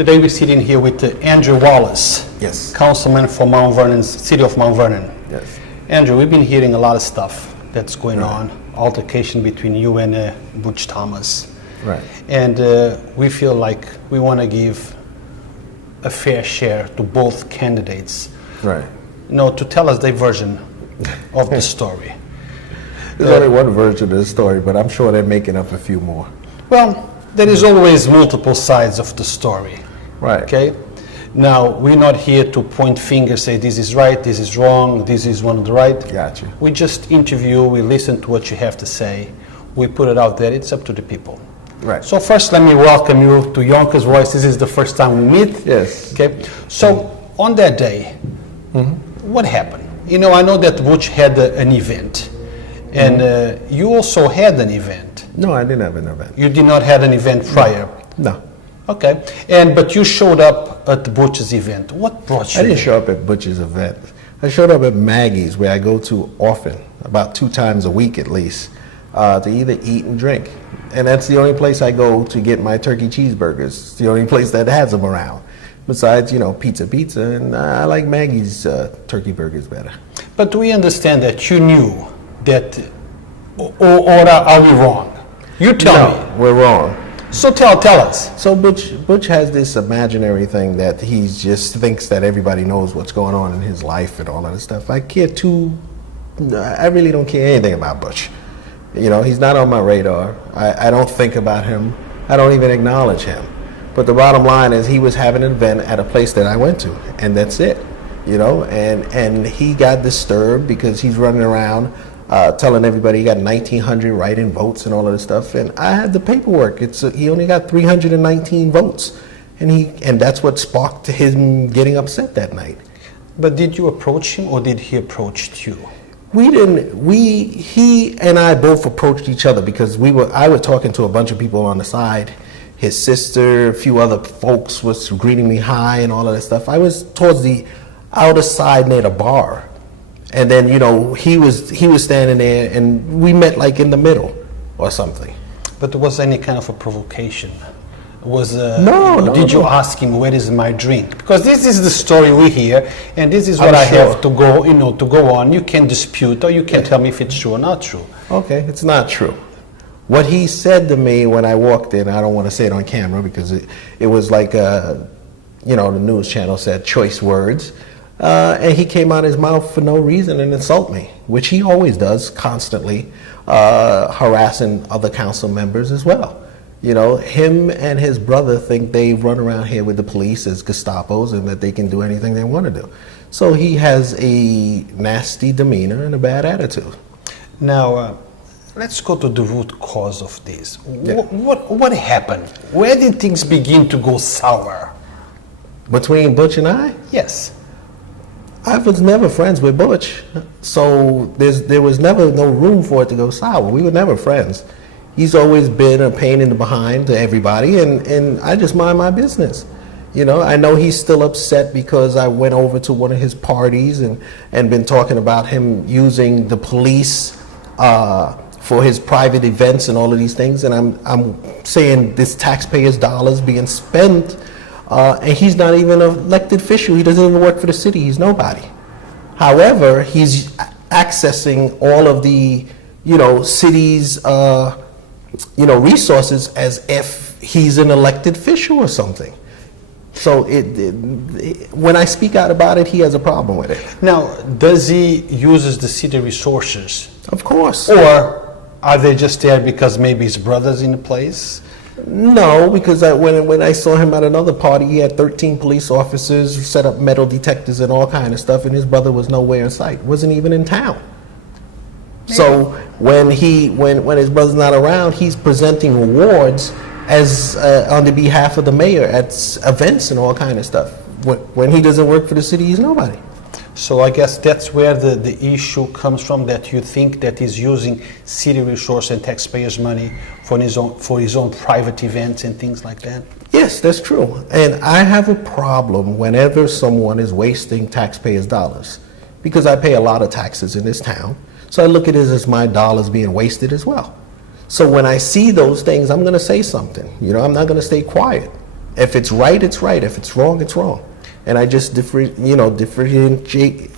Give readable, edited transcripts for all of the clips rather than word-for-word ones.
Today we're sitting here with Andrew Wallace, Yes. Councilman for Mt Vernon, City of Mt Vernon. Yes. Andrew, we've been hearing a lot of stuff that's going Right. on, altercation between you and Butch Thomas. Right. And we feel like we want to give a fair share to both candidates, Right. to tell us their version of the story. There's only one version of the story, but I'm sure they're making up a few more. Well, there is always multiple sides of the story. Right. Okay? Now, we're not here to point fingers, say this is right, this is wrong, this is one of the right. Gotcha. We just interview, we listen to what you have to say, we put it out there, it's up to the people. Right. So first, let me welcome you to Yonkers Voice. This is the first time we meet. Yes. Okay? So, on that day, what happened? I know that Butch had an event, and you also had an event. No, I didn't have an event. You did not have an event prior. No. Okay, but you showed up at Butch's event. What brought you? I didn't show up at Butch's event. I showed up at Maggie's, where I go to often, about 2 times a week at least, to either eat and drink. And that's the only place I go to get my turkey cheeseburgers. It's the only place that has them around. Besides, pizza, and I like Maggie's turkey burgers better. But we understand that you knew that, or are we wrong? You tell me. No, we're wrong. So tell us. So Butch has this imaginary thing that he just thinks that everybody knows what's going on in his life and all that stuff. I really don't care anything about Butch. He's not on my radar. I don't think about him. I don't even acknowledge him. But the bottom line is he was having an event at a place that I went to, and that's it. And he got disturbed because he's running around telling everybody he got 1,900 write-in votes and all of this stuff. And I had the paperwork. He only got 319 votes, and that's what sparked him getting upset that night. But did you approach him, or did he approach you? We didn't. He and I both approached each other because I was talking to a bunch of people on the side. His sister, a few other folks was greeting me hi and all of that stuff. I was towards the outer side near the bar. And then, he was standing there, and we met like in the middle or something. But was any kind of a provocation? No. Did you ask him, where is my drink? Because this is the story we hear, and this is what I'm I sure. have to go on. You can dispute, or you can tell me if it's true or not true. Okay, it's not true. What he said to me when I walked in, I don't want to say it on camera because it was like, the news channel said choice words. And he came out of his mouth for no reason and insult me, which he always does, constantly, harassing other council members as well. Him and his brother think they run around here with the police as Gestapos and that they can do anything they want to do. So he has a nasty demeanor and a bad attitude. Now, let's go to the root cause of this. Yeah. What happened? Where did things begin to go sour? Between Butch and I? Yes. I was never friends with Butch, so there was never no room for it to go sour. We were never friends. He's always been a pain in the behind to everybody, and I just mind my business. I know he's still upset because I went over to one of his parties and been talking about him using the police for his private events and all of these things, and I'm saying this taxpayers' dollars being spent. And he's not even an elected official. He doesn't even work for the city. He's nobody. However, he's accessing all of the, city's, resources as if he's an elected official or something. So when I speak out about it, he has a problem with it. Now, does he uses the city resources? Of course. Or are they just there because maybe his brother's in the place? No, because when I saw him at another party, he had 13 police officers, set up metal detectors and all kind of stuff, and his brother was nowhere in sight, wasn't even in town. Maybe. So when his brother's not around, he's presenting awards as on the behalf of the mayor at events and all kind of stuff. When he doesn't work for the city, he's nobody. So I guess that's where the issue comes from, that you think that he's using city resource and taxpayers' money for his own private events and things like that? Yes, that's true. And I have a problem whenever someone is wasting taxpayers' dollars, because I pay a lot of taxes in this town. So I look at it as my dollars being wasted as well. So when I see those things, I'm going to say something. I'm not going to stay quiet. If it's right, it's right. If it's wrong, it's wrong. And I just differentiate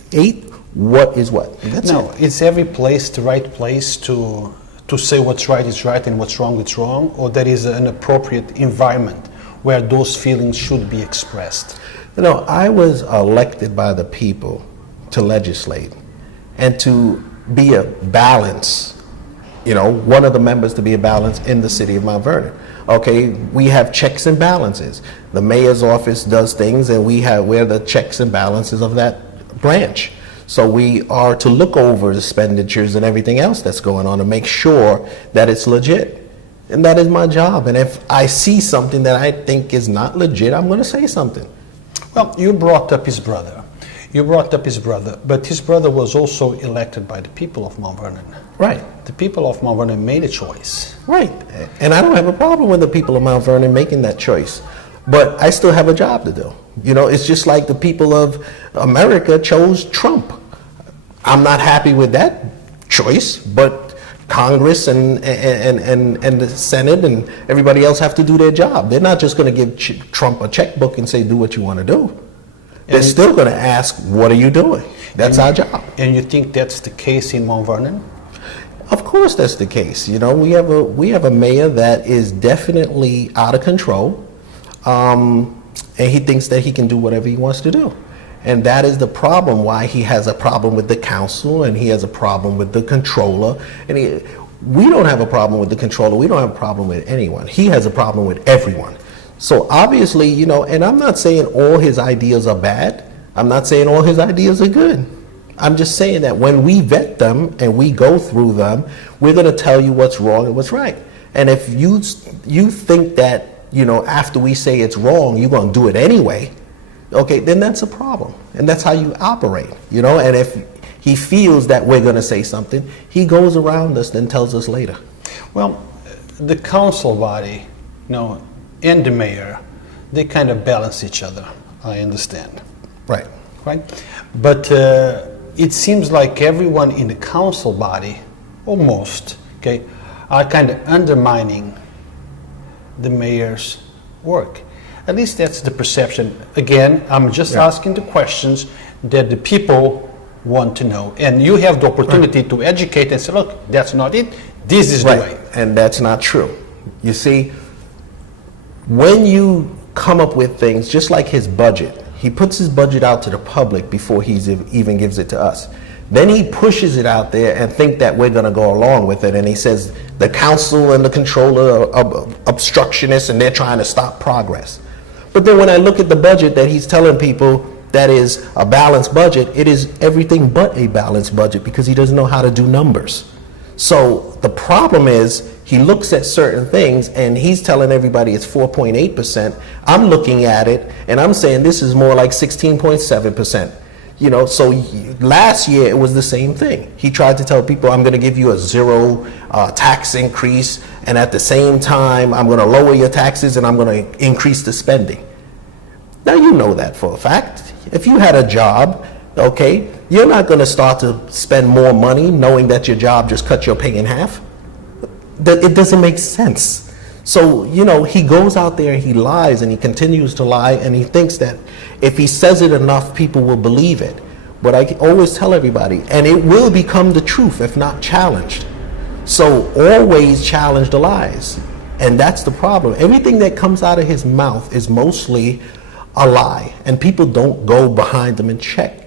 what is what. That's No, it. is every place the right place to say what's right is right and what's wrong is wrong, or there is an appropriate environment where those feelings should be expressed? You know, I was elected by the people to legislate and to be a balance, you know, one of the members to be a balance in the city of Mount Vernon. Okay, we have checks and balances. The mayor's office does things, and we're the checks and balances of that branch. So we are to look over expenditures and everything else that's going on to make sure that it's legit. And that is my job. And if I see something that I think is not legit, I'm going to say something. Well, you brought up his brother. But his brother was also elected by the people of Mount Vernon. Right. The people of Mount Vernon made a choice. Right. And I don't have a problem with the people of Mount Vernon making that choice. But I still have a job to do. You know, it's just like the people of America chose Trump. I'm not happy with that choice, but Congress and the Senate and everybody else have to do their job. They're not just going to give Trump a checkbook and say, do what you want to do. They're still going to ask, what are you doing? That's our job. And you think that's the case in Mount Vernon? Of course that's the case. You know, we have a mayor that is definitely out of control, and he thinks that he can do whatever he wants to do. And that is the problem, why he has a problem with the council, and he has a problem with the controller. And we don't have a problem with the controller. We don't have a problem with anyone. He has a problem with everyone. So obviously, you know, and I'm not saying all his ideas are bad. I'm not saying all his ideas are good. I'm just saying that when we vet them and we go through them, we're going to tell you what's wrong and what's right. And if you think that, you know, after we say it's wrong, you're going to do it anyway, okay, then that's a problem. And that's how you operate, you know. And if he feels that we're going to say something, he goes around us and tells us later. Well, the council body, you know, and the mayor, they kind of balance each other, I understand. Right. Right? But it seems like everyone in the council body, almost, okay, are kind of undermining the mayor's work. At least that's the perception. Again, I'm just asking the questions that the people want to know. And you have the opportunity to educate and say, look, that's not it. This is the way. And that's not true. You see, when you come up with things, just like his budget, he puts his budget out to the public before he even gives it to us. Then he pushes it out there and think that we're going to go along with it. And he says the council and the controller are obstructionists and they're trying to stop progress. But then when I look at the budget that he's telling people that is a balanced budget, it is everything but a balanced budget because he doesn't know how to do numbers. So the problem is he looks at certain things and he's telling everybody it's 4.8%. I'm looking at it and I'm saying this is more like 16.7%. You know, so last year it was the same thing. He tried to tell people I'm going to give you a zero tax increase, and at the same time I'm going to lower your taxes and I'm going to increase the spending. Now you know that for a fact. If you had a job, okay, you're not going to start to spend more money knowing that your job just cut your pay in half. It doesn't make sense. So, you know, he goes out there, he lies, and he continues to lie, and he thinks that if he says it enough, people will believe it. But I always tell everybody, and it will become the truth if not challenged. So always challenge the lies. And that's the problem. Everything that comes out of his mouth is mostly a lie, and people don't go behind them and check.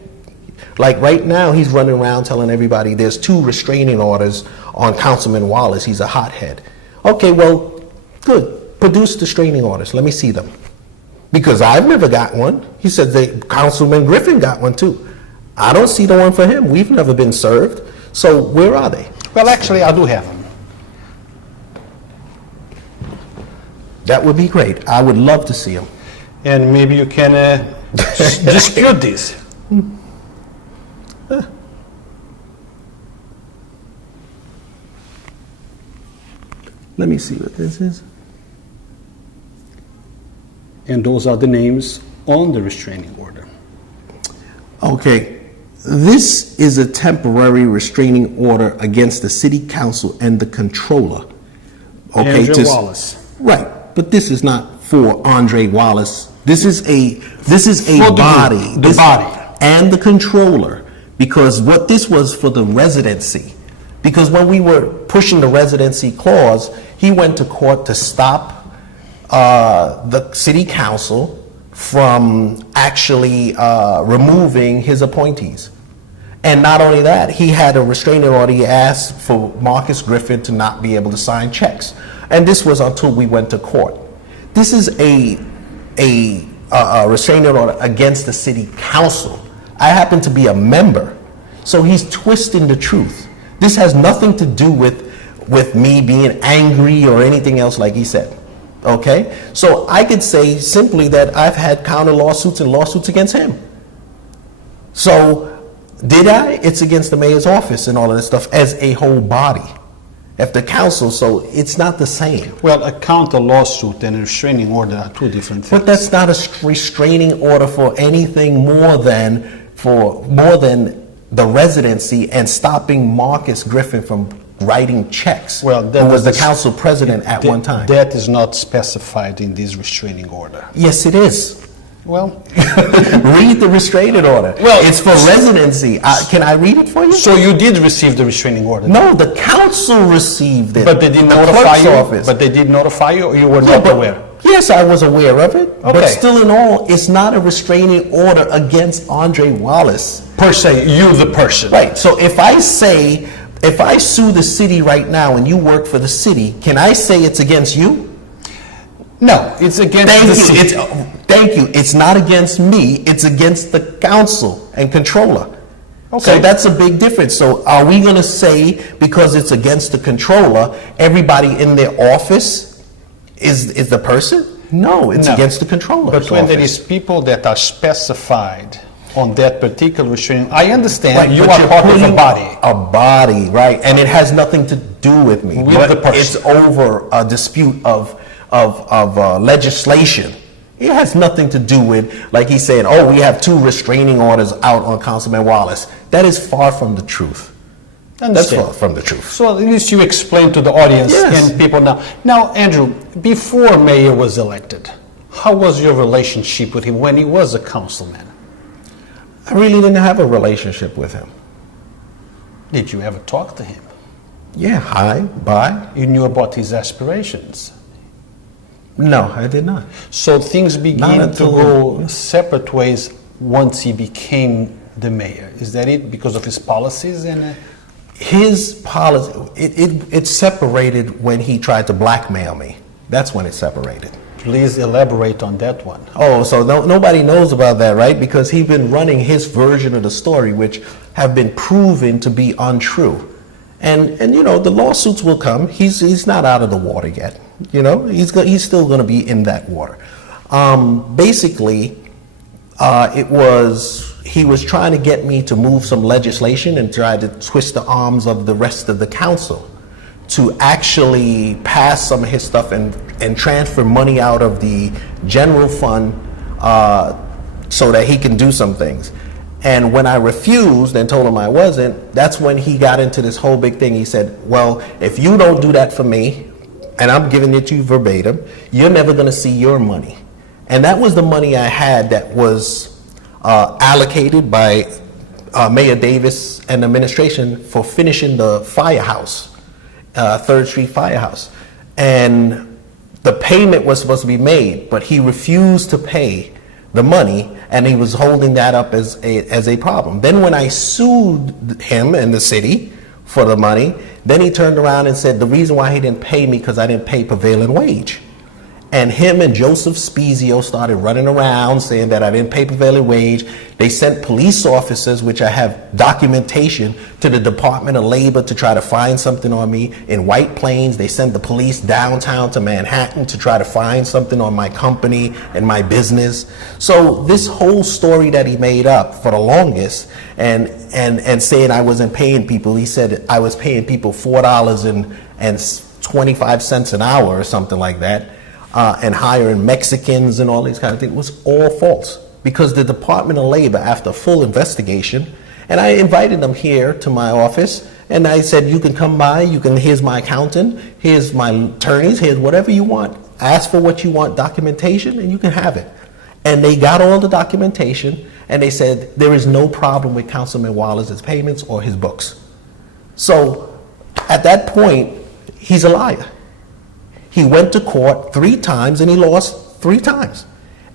Like right now, he's running around telling everybody there's 2 restraining orders on Councilman Wallace. He's a hothead. Okay, well, good. Produce the restraining orders. Let me see them. Because I've never got one. He said that Councilman Griffin got one too. I don't see the one for him. We've never been served. So where are they? Well, actually, I do have them. That would be great. I would love to see them. And maybe you can dispute this. Let me see what this is. And those are the names on the restraining order. Okay. This is a temporary restraining order against the city council and the controller. Okay, Andrew Wallace. Right, but this is not for Andre Wallace. This is a For the body. group, the body. And the controller, because what this was for the residency. Because when we were pushing the residency clause, he went to court to stop the city council from actually removing his appointees. And not only that, he had a restraining order. He asked for Marcus Griffin to not be able to sign checks. And this was until we went to court. This is a restraining order against the city council. I happen to be a member. So he's twisting the truth. This has nothing to do with me being angry or anything else like he said. Okay? So I could say simply that I've had counter lawsuits and lawsuits against him. So did I? It's against the mayor's office and all of this stuff as a whole body. If the council, so it's not the same. Well, a counter lawsuit and a restraining order are two different things. But that's not a restraining order for anything more than the residency and stopping Marcus Griffin from writing checks. Well, who was the council president at one time. That is not specified in this restraining order. Yes, it is. Well, Read the restraining order. Well, it's for residency. Can I read it for you? so you did receive the restraining order? No, the council received it. But they did The notify clerk's you? office. But they did notify you, or you were Yeah, not but- aware? Yes, I was aware of it. But Okay. still in all, it's not a restraining order against Andre Wallace. Per se, you the person. Right, so if I sue the city right now and you work for the city, can I say it's against you? No, it's against Thank the you. city. Thank you. It's not against me. It's against the council and controller. So Okay. that's a big difference. So are we going to say because it's against the controller, everybody in their office is the person? No, it's No. against the controller. But when there is people that are specified on that particular restraining, I understand you are part of a body. A body, right? And it has nothing to do with me. With But the person. It's over a dispute of legislation. It has nothing to do with, like he's saying, oh, we have 2 restraining orders out on Councilman Wallace. That is far from the truth. That's Understand. far from the truth. So at least you explain to the audience Yes. and people now. Now, Andrew, before Mayor was elected, how was your relationship with him when he was a councilman? I really didn't have a relationship with him. Did you ever talk to him? Yeah, hi, bye. You knew about his aspirations. No, I did not. So things began to until- go separate ways once he became the mayor. Is that it? Because of his policies and His policy, it separated when he tried to blackmail me. That's when it separated. please elaborate on that one. Oh, so nobody knows about that, right? Because he's been running his version of the story, which have been proven to be untrue. And you know, the lawsuits will come. He's not out of the water yet. You know, he's still going to be in that water. Basically, he was trying to get me to move some legislation and try to twist the arms of the rest of the council to actually pass some of his stuff and transfer money out of the general fund so that he can do some things. And when I refused and told him I wasn't, that's when he got into this whole big thing. He said, well, if you don't do that for me, and I'm giving it to you verbatim, you're never going to see your money. And that was the money I had that was allocated by Mayor Davis and the administration for finishing the firehouse, 3rd Street Firehouse. And the payment was supposed to be made, but he refused to pay the money, and he was holding that up as a problem. Then when I sued him and the city for the money, then he turned around and said the reason why he didn't pay me because I didn't pay prevailing wage. And him and Joseph Spezio started running around saying that I didn't pay prevailing wage. They sent police officers, which I have documentation, to the Department of Labor to try to find something on me in White Plains. They sent the police downtown to Manhattan to try to find something on my company and my business. So this whole story that he made up for the longest and saying I wasn't paying people, he said I was paying people $4.25 an hour or something like that. And hiring Mexicans and all these kind of things was all false, because the Department of Labor, after full investigation, and I invited them here to my office, and I said, you can come by, here's my accountant, here's my attorneys, here's whatever you want. ask for what you want, documentation, and you can have it. And they got all the documentation, and they said there is no problem with Councilman Wallace's payments or his books. So at that point, he's a liar. He went to court 3 times and he lost 3 times.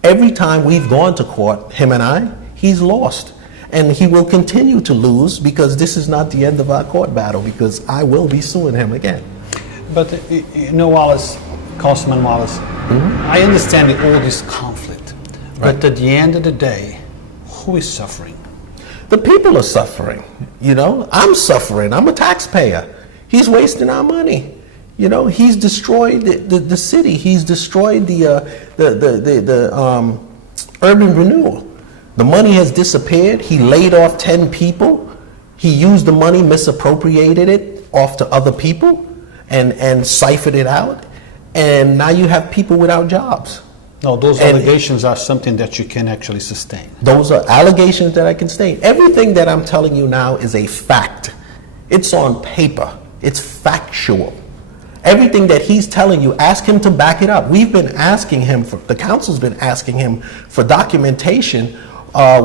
Every time we've gone to court, him and I, he's lost. And he will continue to lose because this is not the end of our court battle, because I will be suing him again. But you know, Wallace, Councilman Wallace, I understand all this conflict, but at the end of the day, who is suffering? The people are suffering. You know, I'm suffering. I'm a taxpayer. He's wasting our money. You know, he's destroyed the city. He's destroyed the urban renewal. The money has disappeared. He laid off 10 people. He used the money, misappropriated it off to other people, and ciphered it out. And now you have people without jobs. No, those allegations are something that you can actually sustain. Those are allegations that I can sustain. Everything that I'm telling you now is a fact. It's on paper. It's factual. Everything that he's telling you, ask him to back it up. We've been asking him, the council's been asking him for documentation.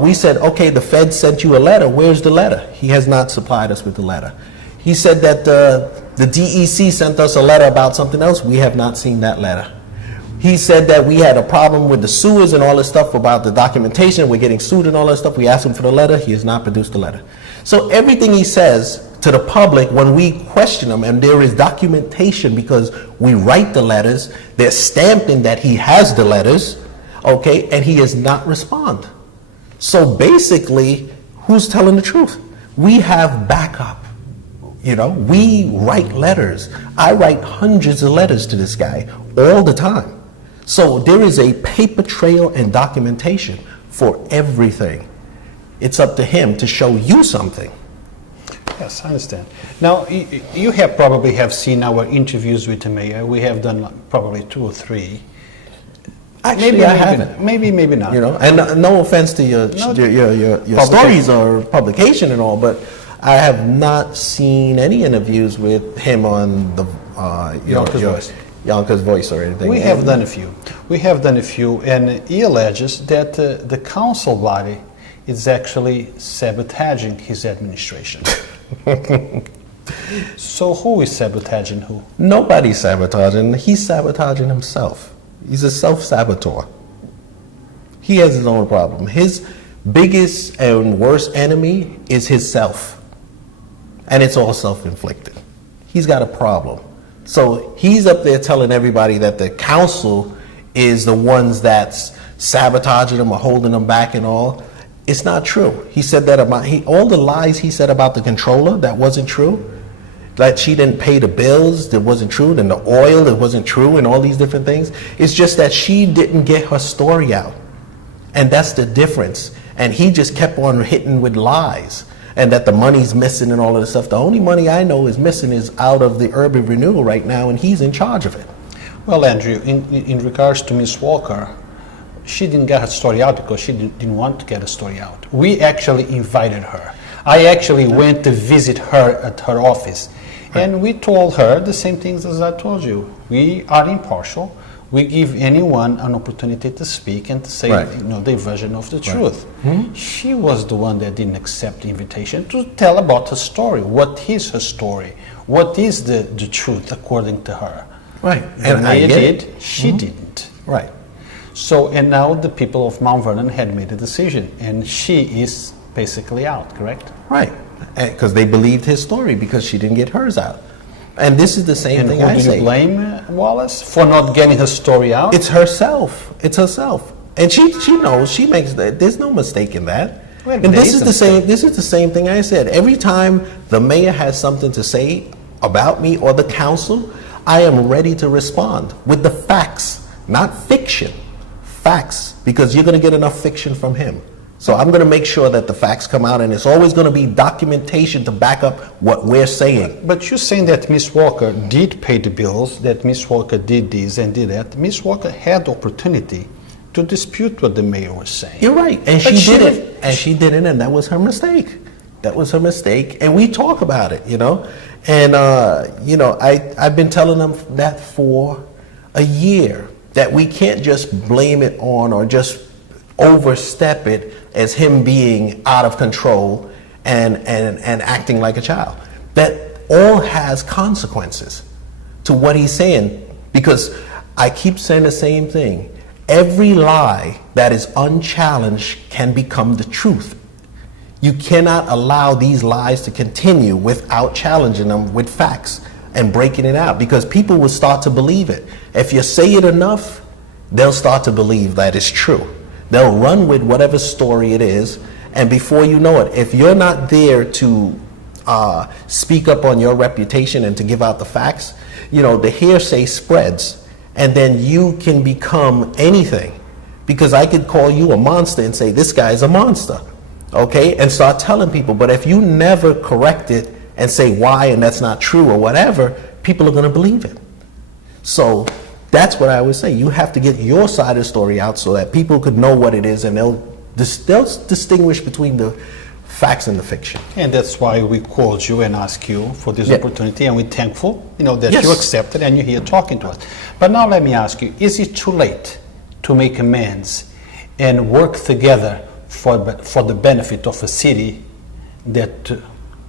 We said, okay, the Fed sent you a letter. Where's the letter? He has not supplied us with the letter. He said that the DEC sent us a letter about something else. We have not seen that letter. He said that we had a problem with the sewers and all this stuff about the documentation. We're getting sued and all that stuff. We asked him for the letter. He has not produced the letter. So everything he says to the public, when we question him, and there is documentation because we write the letters, they're stamped in that he has the letters, okay, and he has not responded. So basically, who's telling the truth? We have backup. You know, we write letters. I write hundreds of letters to this guy all the time. So there is a paper trail and documentation for everything. It's up to him to show you something. Yes, I understand. Now, you have probably have seen our interviews with the mayor. We have done probably 2 or 3. Actually, maybe I haven't. Maybe not. You know, and no offense to your stories or publication and all, but I have not seen any interviews with him on the Yonkers Voice or anything. We have done a few. We have done a few, and he alleges that the council body is actually sabotaging his administration. So who is sabotaging who? Nobody's sabotaging. He's sabotaging himself. He's a self-saboteur. He has his own problem. His biggest and worst enemy is his self. And it's all self-inflicted. He's got a problem. So he's up there telling everybody that the council is the ones that's sabotaging him or holding him back and all. It's not true. He said that about all the lies he said about the controller, that wasn't true. That she didn't pay the bills, that wasn't true. Then the oil, that wasn't true, and all these different things. It's just that she didn't get her story out. And that's the difference. And he just kept on hitting with lies. And that the money's missing and all of this stuff. The only money I know is missing is out of the urban renewal right now, and he's in charge of it. Well, Andrew, in regards to Miss Walker, she didn't get her story out because she didn't want to get her story out. We actually invited her. I actually went to visit her at her office. And we told her the same things as I told you. We are impartial. We give anyone an opportunity to speak and to say, their version of the truth. She was the one that didn't accept the invitation to tell about her story. What is her story? What is the truth according to her? Right. And Mayor did, she didn't. Right. So, and now the people of Mt Vernon had made a decision, and she is basically out, correct? Right. Because they believed his story because she didn't get hers out. And this is the same thing I say. And who do you blame, Wallace, for not getting her story out? It's herself. It's herself. And she knows, she makes that. There's no mistake in that. Well, and this is the same thing I said. Every time the mayor has something to say about me or the council, I am ready to respond with the facts, not fiction. Facts, because you're going to get enough fiction from him. So I'm going to make sure that the facts come out, and it's always going to be documentation to back up what we're saying. But you're saying that Miss Walker did pay the bills, that Miss Walker did this and did that. Miss Walker had the opportunity to dispute what the mayor was saying. You're right, and she didn't. And she didn't, and that was her mistake. That was her mistake, and we talk about it, you know. And, I've been telling them that for a year. that we can't just blame it on or just overstep it as him being out of control and acting like a child. That all has consequences to what he's saying, because I keep saying the same thing. Every lie that is unchallenged can become the truth. You cannot allow these lies to continue without challenging them with facts and breaking it out, because people will start to believe it. If you say it enough, they'll start to believe that it's true. They'll run with whatever story it is, and before you know it, if you're not there to speak up on your reputation and to give out the facts, the hearsay spreads, and then you can become anything. Because I could call you a monster and say, this guy's a monster, okay, and start telling people. But if you never correct it and say why and that's not true or whatever, people are going to believe it. So that's what I would say. You have to get your side of the story out so that people could know what it is, and they'll distinguish between the facts and the fiction. And that's why we called you and asked you for this opportunity, and we're thankful, that Yes. you accepted and you're here talking to us. But now let me ask you, is it too late to make amends and work together for the benefit of a city that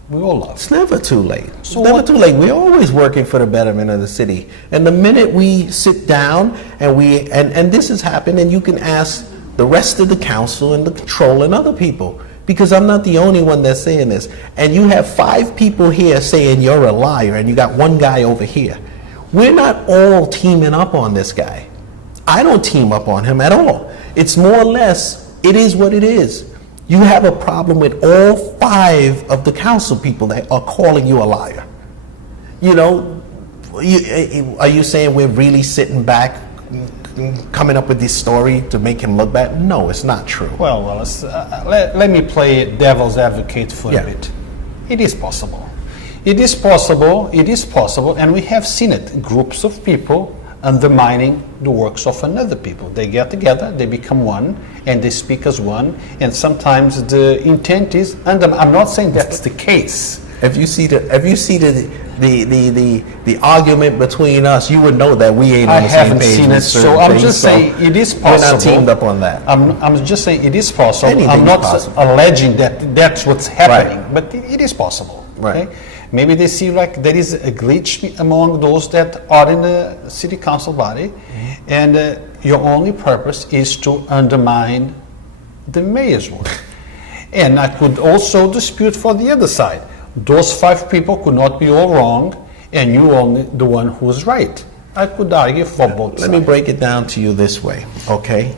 we all love? It's never too late. So It's never what- too late. We're always working for the betterment of the city. And the minute we sit down and and this has happened, and you can ask the rest of the council and the control and other people, because I'm not the only one that's saying this. And you have 5 people here saying you're a liar, and you got one guy over here. We're not all teaming up on this guy. I don't team up on him at all. It's more or less, it is what it is. You have a problem with all 5 of the council people that are calling you a liar. Are you saying we're really sitting back, coming up with this story to make him look bad? No, it's not true. Well, Wallace, let me play devil's advocate for Yeah. a bit. It is possible. It is possible, and we have seen it. Groups of people undermining the works of another people. They get together, they become one, and they speak as one, and sometimes the intent is I'm not saying that's the case. If you see the argument between us, you would know that we ain't on I the same haven't page seen with it, so certain I'm things, just saying it is We're possible. not teamed up on that. I'm just saying it is possible. Anything I'm is not possible. alleging that that's what's happening, Right. but it is possible. Right. Okay? Maybe they see like there is a glitch among those that are in the city council body, and your only purpose is to undermine the mayor's work. And I could also dispute for the other side. Those 5 people could not be all wrong, and you only the one who's right. I could argue for both Let sides. me break it down to you this way, okay?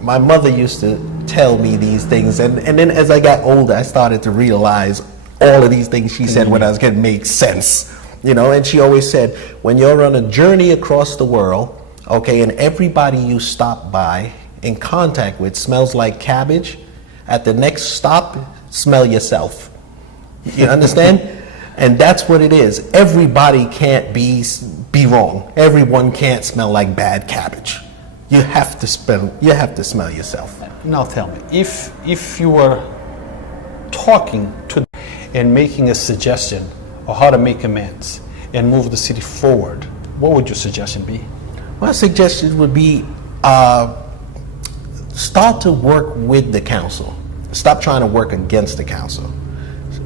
My mother used to tell me these things, and then as I got older, I started to realize all of these things she said when I was getting make sense, and she always said, when you're on a journey across the world, okay, and everybody you stop by in contact with smells like cabbage, at the next stop, smell yourself. You understand? And that's what it is. Everybody can't be wrong. Everyone can't smell like bad cabbage. You have to smell yourself. Now tell me, if you were talking to and making a suggestion of how to make amends and move the city forward, what would your suggestion be? My suggestion would be start to work with the council. Stop trying to work against the council.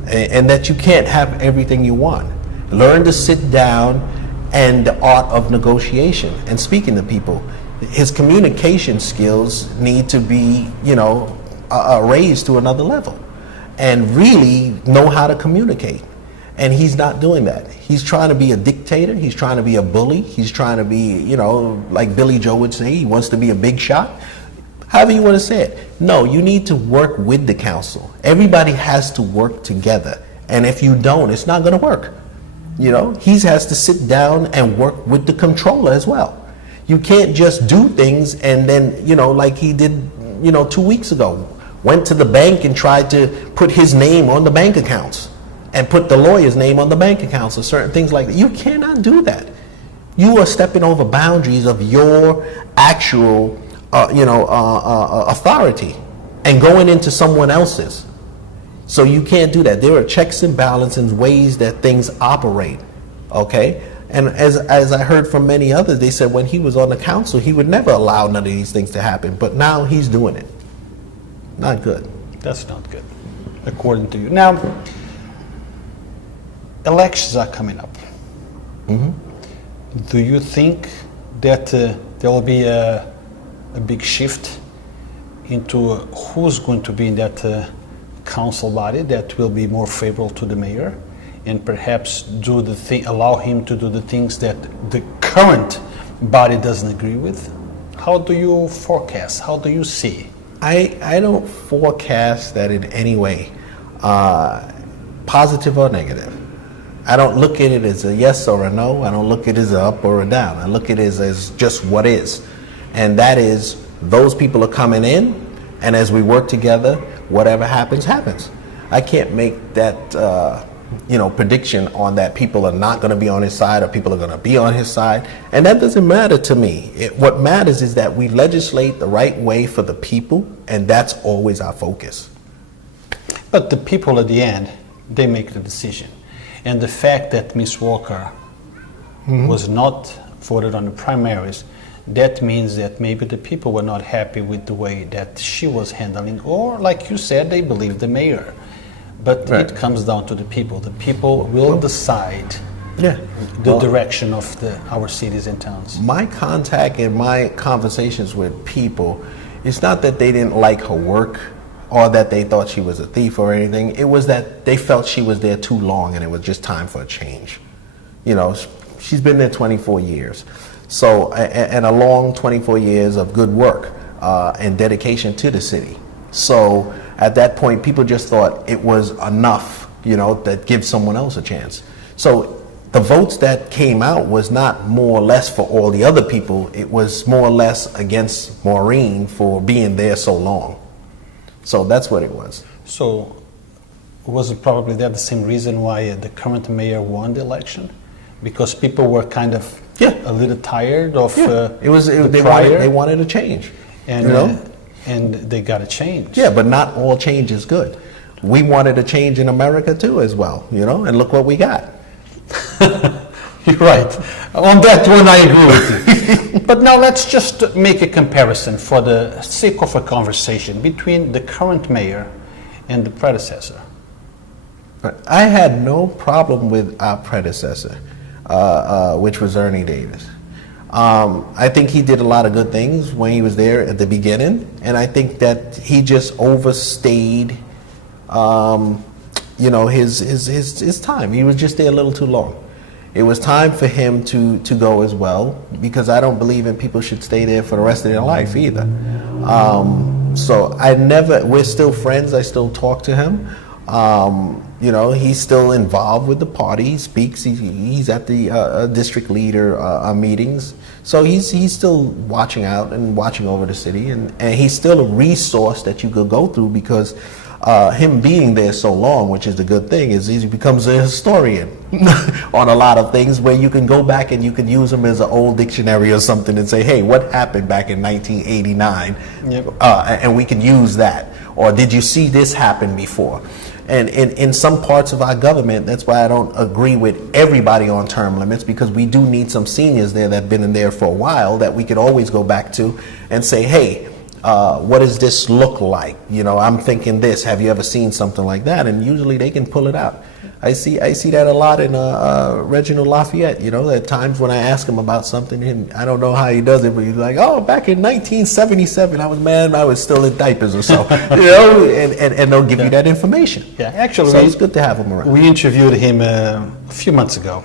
And that you can't have everything you want. Learn to sit down and the art of negotiation and speaking to people. His communication skills need to be, raised to another level and really know how to communicate. And he's not doing that. He's trying to be a dictator. He's trying to be a bully. He's trying to be, like Billy Joe would say, he wants to be a big shot. However you want to say it. No, you need to work with the council. Everybody has to work together. And if you don't, it's not going to work. He has to sit down and work with the controller as well. You can't just do things and then, like he did, 2 weeks ago, went to the bank and tried to put his name on the bank accounts and put the lawyer's name on the bank accounts or certain things like that. You cannot do that. You are stepping over boundaries of your actual, authority and going into someone else's. So you can't do that. There are checks and balances, ways that things operate, okay? And as I heard from many others, they said when he was on the council, he would never allow none of these things to happen. But now he's doing it. Not good. That's not good, according to you. Now, elections are coming up. Do you think that there will be a big shift into who's going to be in that council body that will be more favorable to the mayor, and perhaps allow him to do the things that the current body doesn't agree with? How do you forecast? How do you see? I don't forecast that in any way, positive or negative. I don't look at it as a yes or a no. I don't look at it as an up or a down. I look at it as just what is. And that is, those people are coming in, and as we work together, whatever happens, happens. I can't make that prediction on that people are not going to be on his side or people are going to be on his side. And that doesn't matter to me. What matters is that we legislate the right way for the people, and that's always our focus. But the people at the end, they make the decision. And the fact that Ms. Walker was not voted on the primaries, that means that maybe the people were not happy with the way that she was handling, or like you said, they believe the mayor. But Right. it comes down to the people. The people will decide the direction of our cities and towns. My contact and my conversations with people, it's not that they didn't like her work or that they thought she was a thief or anything. It was that they felt she was there too long and it was just time for a change. You know, she's been there 24 years. So, and a long 24 years of good work and dedication to the city. So at that point, people just thought it was enough, that gives someone else a chance. So the votes that came out was not more or less for all the other people. It was more or less against Maureen for being there so long. So that's what it was. So was it probably that the same reason why the current mayor won the election? Because people were kind of a little tired of they wanted a change. And, and they got a change. Yeah, but not all change is good. We wanted a change in America too as well, and look what we got. You're right. On that one, I agree with you. But now let's just make a comparison for the sake of a conversation between the current mayor and the predecessor. I had no problem with our predecessor, which was Ernie Davis. I think he did a lot of good things when he was there at the beginning, and I think that he just overstayed, his time. He was just there a little too long. It was time for him to go as well, because I don't believe in people should stay there for the rest of their life either. So we're still friends. I still talk to him. He's still involved with the party. He speaks. He's at the district leader meetings. So he's still watching out and watching over the city, and he's still a resource that you could go through, because him being there so long, which is the good thing, is he becomes a historian on a lot of things, where you can go back and you can use him as an old dictionary or something and say, hey, what happened back in 1989? Yep. And we can use that. Or did you see this happen before? And in some parts of our government, that's why I don't agree with everybody on term limits, because we do need some seniors there that have been in there for a while that we could always go back to and say, hey, what does this look like? I'm thinking this. Have you ever seen something like that? And usually they can pull it out. I see that a lot in Reginald Lafayette. At times when I ask him about something, and I don't know how he does it, but he's like, "Oh, back in 1977, I was still in diapers or so," and they'll give you that information. Yeah, actually, so it's good to have him around. We interviewed him a few months ago.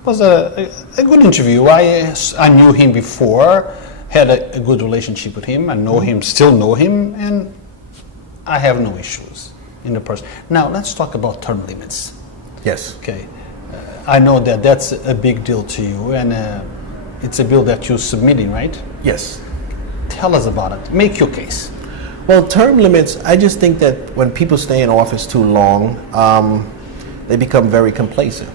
It was a good interview. I knew him before, had a good relationship with him. I know him, still know him, and I have no issues in the person. Now let's talk about term limits. Yes. Okay. I know that that's a big deal to you, and it's a bill that you're submitting, right? Yes. Tell us about it. Make your case. Well, term limits, I just think that when people stay in office too long, they become very complacent,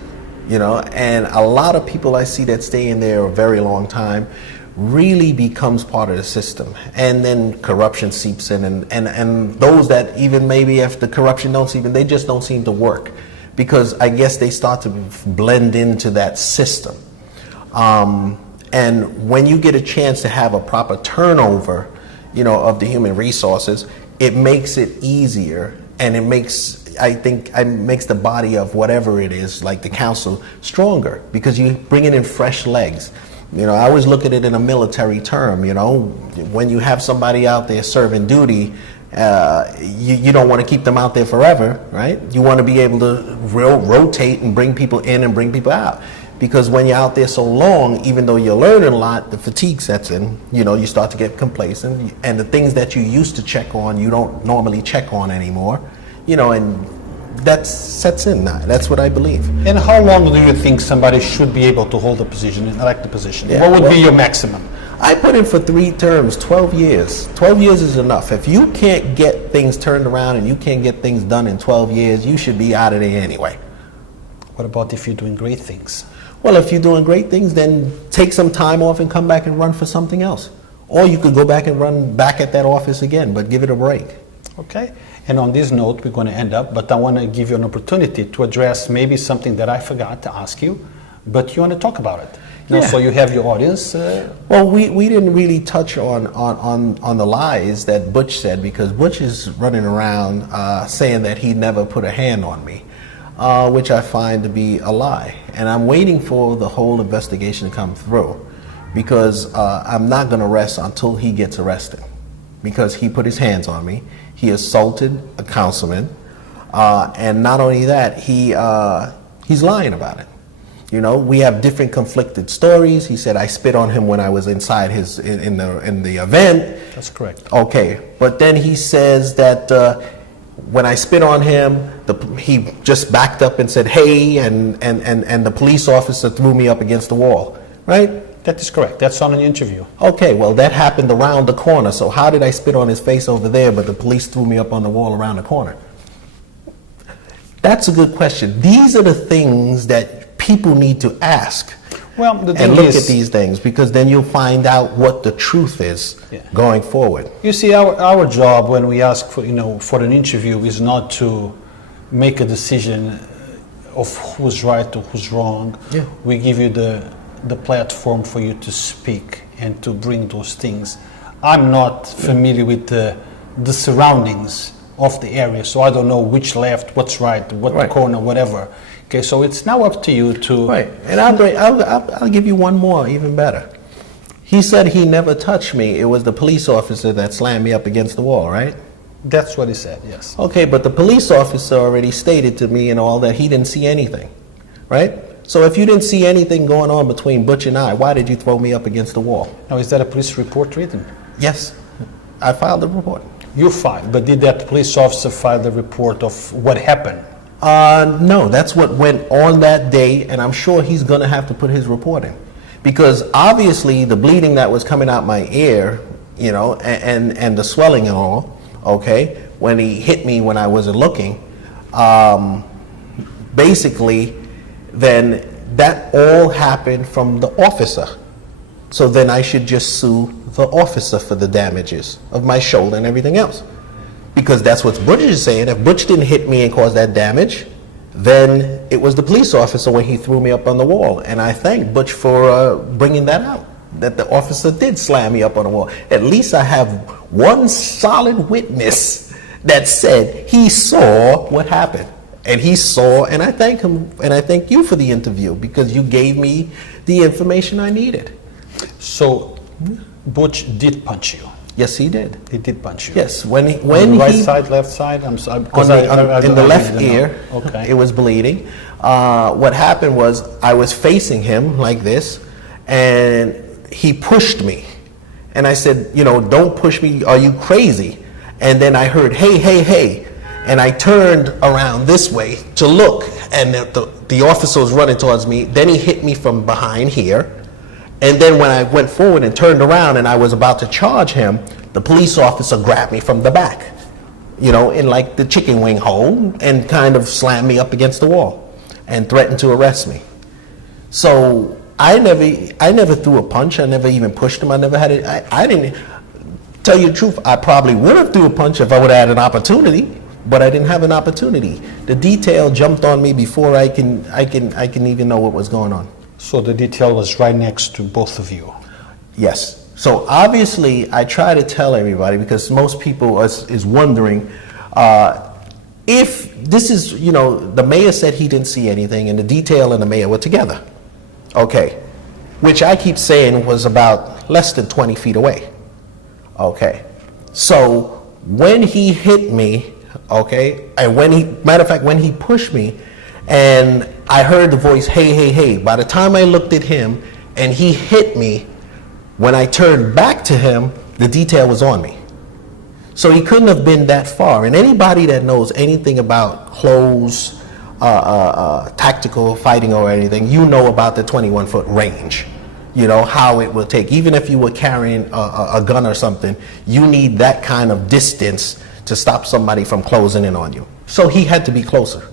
and a lot of people I see that stay in there a very long time really becomes part of the system, and then corruption seeps in, and those that even maybe if the corruption don't seep in, they just don't seem to work, because I guess they start to blend into that system. And when you get a chance to have a proper turnover, of the human resources, it makes it easier, and it makes, I think, it makes the body of whatever it is, like the council, stronger, because you bringing in fresh legs. I always look at it in a military term. When you have somebody out there serving duty, you don't want to keep them out there forever, right? You want to be able to rotate and bring people in and bring people out. Because when you're out there so long, even though you're learning a lot, the fatigue sets in. You start to get complacent, and the things that you used to check on, you don't normally check on anymore. And that sets in now. That's what I believe. And how long do you think somebody should be able to hold a position and elect a position? Yeah, what would be your maximum? I put in for 3 terms, 12 years. 12 years is enough. If you can't get things turned around and you can't get things done in 12 years, you should be out of there anyway. What about if you're doing great things? Well, if you're doing great things, then take some time off and come back and run for something else. Or you could go back and run back at that office again, but give it a break. Okay. And on this note, we're going to end up, but I want to give you an opportunity to address maybe something that I forgot to ask you, but you want to talk about it. Yeah. So you have your audience. Well, we didn't really touch on the lies that Butch said, because Butch is running around saying that he never put a hand on me, which I find to be a lie. And I'm waiting for the whole investigation to come through, because I'm not going to rest until he gets arrested, because he put his hands on me. He assaulted a councilman, and not only that, he's lying about it. We have different conflicted stories. He said I spit on him when I was inside in the event. That's correct. Okay, but then he says that when I spit on him, he just backed up and said, "Hey," and the police officer threw me up against the wall. Right? That is correct. That's on an interview. Okay, well, that happened around the corner. So how did I spit on his face over there, but the police threw me up on the wall around the corner? That's a good question. These are the things that people need to ask. Well, the thing and look is, at these things, because then you'll find out what the truth is going forward. You see, our job when we ask for an interview is not to make a decision of who's right or who's wrong. Yeah. We give you the platform for you to speak and to bring those things. I'm not familiar with the surroundings of the area, so I don't know which left, what's right, what corner, whatever. Okay, so it's now up to you to... Right, and I'll give you one more, even better. He said he never touched me. It was the police officer that slammed me up against the wall, right? That's what he said, yes. Okay, but the police officer already stated to me and all that he didn't see anything, right? So if you didn't see anything going on between Butch and I, why did you throw me up against the wall? Now, is that a police report written? Yes, I filed the report. You filed, but did that police officer file the report of what happened? No, that's what went on that day, and I'm sure he's going to have to put his report in. Because obviously the bleeding that was coming out my ear, and the swelling and all, okay, when he hit me when I wasn't looking, basically, then that all happened from the officer. So then I should just sue the officer for the damages of my shoulder and everything else. Because that's what Butch is saying. If Butch didn't hit me and cause that damage, then it was the police officer when he threw me up on the wall. And I thank Butch for bringing that out, that the officer did slam me up on the wall. At least I have one solid witness that said he saw what happened. And he saw, and I thank him, and I thank you for the interview, because you gave me the information I needed. So, Butch did punch you? Yes, he did. He did punch you? Yes. On the right side, left side? I'm sorry. In the left ear, okay. It was bleeding. What happened was I was facing him like this, and he pushed me. And I said, don't push me. Are you crazy? And then I heard, hey, hey, hey. And I turned around this way to look, and the officer was running towards me. Then he hit me from behind here. And then when I went forward and turned around and I was about to charge him, the police officer grabbed me from the back, in like the chicken wing hole, and kind of slammed me up against the wall and threatened to arrest me. So I never threw a punch. I never even pushed him. I never had it. I didn't, tell you the truth, I probably would have threw a punch if I would have had an opportunity. But I didn't have an opportunity. The detail jumped on me before I can even know what was going on. So the detail was right next to both of you. Yes. So obviously, I try to tell everybody, because most people is wondering if this is, the mayor said he didn't see anything, and the detail and the mayor were together. Okay. Which I keep saying was about less than 20 feet away. Okay. So when he hit me, okay, and matter of fact, when he pushed me, and I heard the voice, hey, hey, hey, by the time I looked at him and he hit me, when I turned back to him, the detail was on me. So he couldn't have been that far. And anybody that knows anything about close, tactical fighting or anything, you know about the 21-foot range. You know, how it will take. Even if you were carrying a gun or something, you need that kind of distance to stop somebody from closing in on you. So he had to be closer.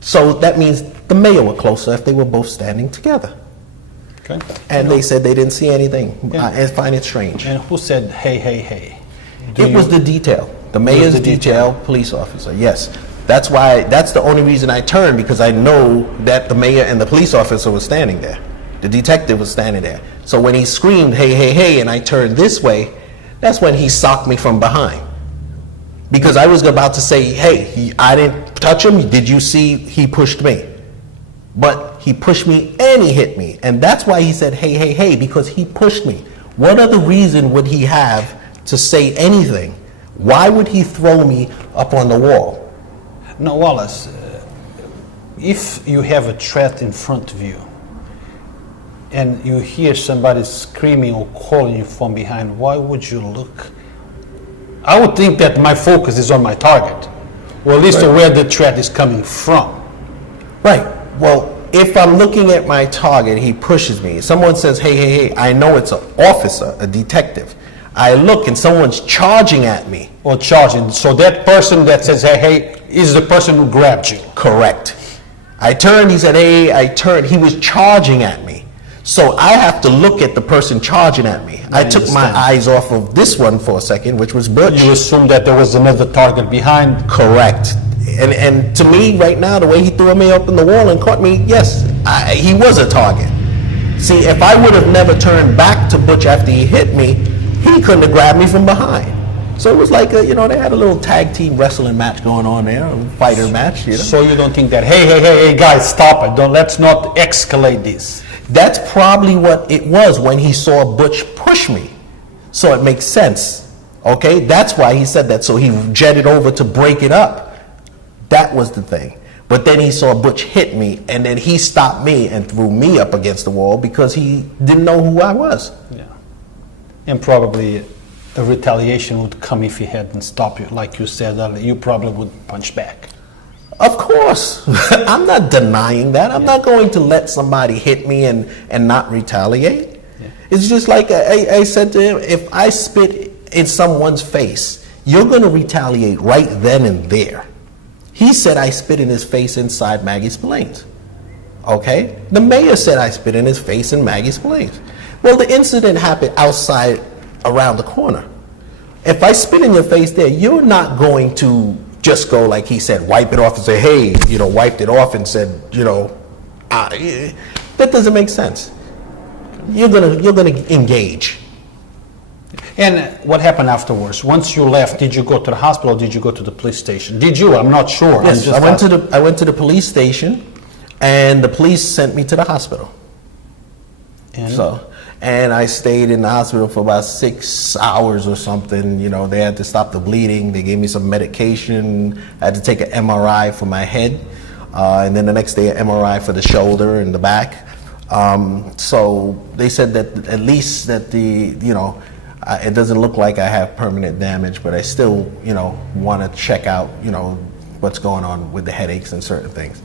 So that means the mayor were closer if they were both standing together. Okay. And they said they didn't see anything. Yeah. I find it strange. And who said, hey, hey, hey? It was the detail. The mayor's detail police officer, yes. That's the only reason I turned, because I know that the mayor and the police officer was standing there. The detective was standing there. So when he screamed, hey, hey, hey, and I turned this way, that's when he socked me from behind. Because I was about to say, hey, I didn't touch him. Did you see he pushed me? But he pushed me and he hit me. And that's why he said, hey, hey, hey, because he pushed me. What other reason would he have to say anything? Why would he throw me up on the wall? No, Wallace, if you have a threat in front of you and you hear somebody screaming or calling you from behind, why would you look? I would think that my focus is on my target, or at least where the threat is coming from. Right. Well, if I'm looking at my target, he pushes me. Someone says, hey, hey, hey, I know it's an officer, a detective. I look and someone's charging at me. Or charging. So that person that says, hey, hey, is the person who grabbed you. Correct. I turned, he said, hey, I turned. He was charging at me. So I have to look at the person charging at me. I took my eyes off of this one for a second, which was Butch. You assumed that there was another target behind. Correct. And to me, right now, the way he threw me up in the wall and caught me, yes, he was a target. See, if I would have never turned back to Butch after he hit me, he couldn't have grabbed me from behind. So it was like, they had a little tag team wrestling match going on there, a fighter match. So you don't think that, hey, hey, hey, hey, guys, stop it. Let's not escalate this. That's probably what it was when he saw Butch push me. So it makes sense. Okay, that's why he said that. So he jetted over to break it up. That was the thing. But then he saw Butch hit me, and then he stopped me and threw me up against the wall because he didn't know who I was. Yeah. And probably a retaliation would come if he hadn't stopped you. Like you said earlier, you probably would punch back. Of course. I'm not denying that. I'm not going to let somebody hit me and not retaliate. Yeah. It's just like I said to him, if I spit in someone's face, you're going to retaliate right then and there. He said I spit in his face inside Maggie's Plains. Okay? The mayor said I spit in his face in Maggie's Plains. Well, the incident happened outside around the corner. If I spit in your face there, you're not going to just go, like he said, wipe it off and say, hey, wiped it off and said, that doesn't make sense. You're gonna engage. And what happened afterwards? Once you left, did you go to the hospital or did you go to the police station? Did you? I'm not sure. Yes, I went to the police station, and the police sent me to the hospital. And I stayed in the hospital for about 6 hours or something. They had to stop the bleeding. They gave me some medication. I had to take an MRI for my head, and then the next day an MRI for the shoulder and the back. So they said that at least that it doesn't look like I have permanent damage, but I still, want to check out, what's going on with the headaches and certain things.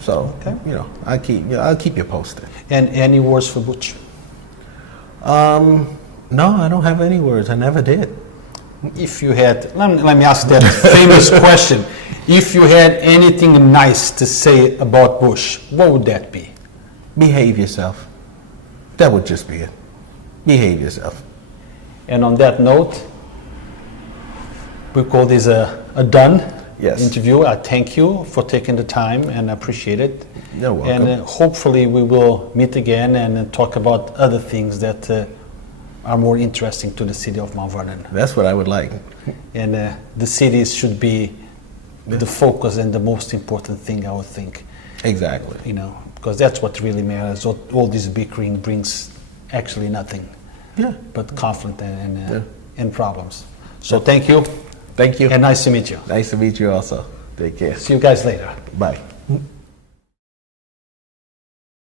So, okay. I'll keep you posted. And any words for Butch? No, I don't have any words. I never did. If you had, let me ask that famous question. If you had anything nice to say about Butch, what would that be? Behave yourself. That would just be it. Behave yourself. And on that note, we call this a done. Yes. interview. I thank you for taking the time and I appreciate it. You're welcome. And hopefully we will meet again and talk about other things that are more interesting to the city of Mount Vernon. That's what I would like. And the cities should be the focus and the most important thing, I would think. Exactly. You know, because that's what really matters. All this bickering brings actually nothing. Yeah. But conflict and problems. So thank you. Thank you. And nice to meet you. Nice to meet you also. Take care. See you guys later. Bye.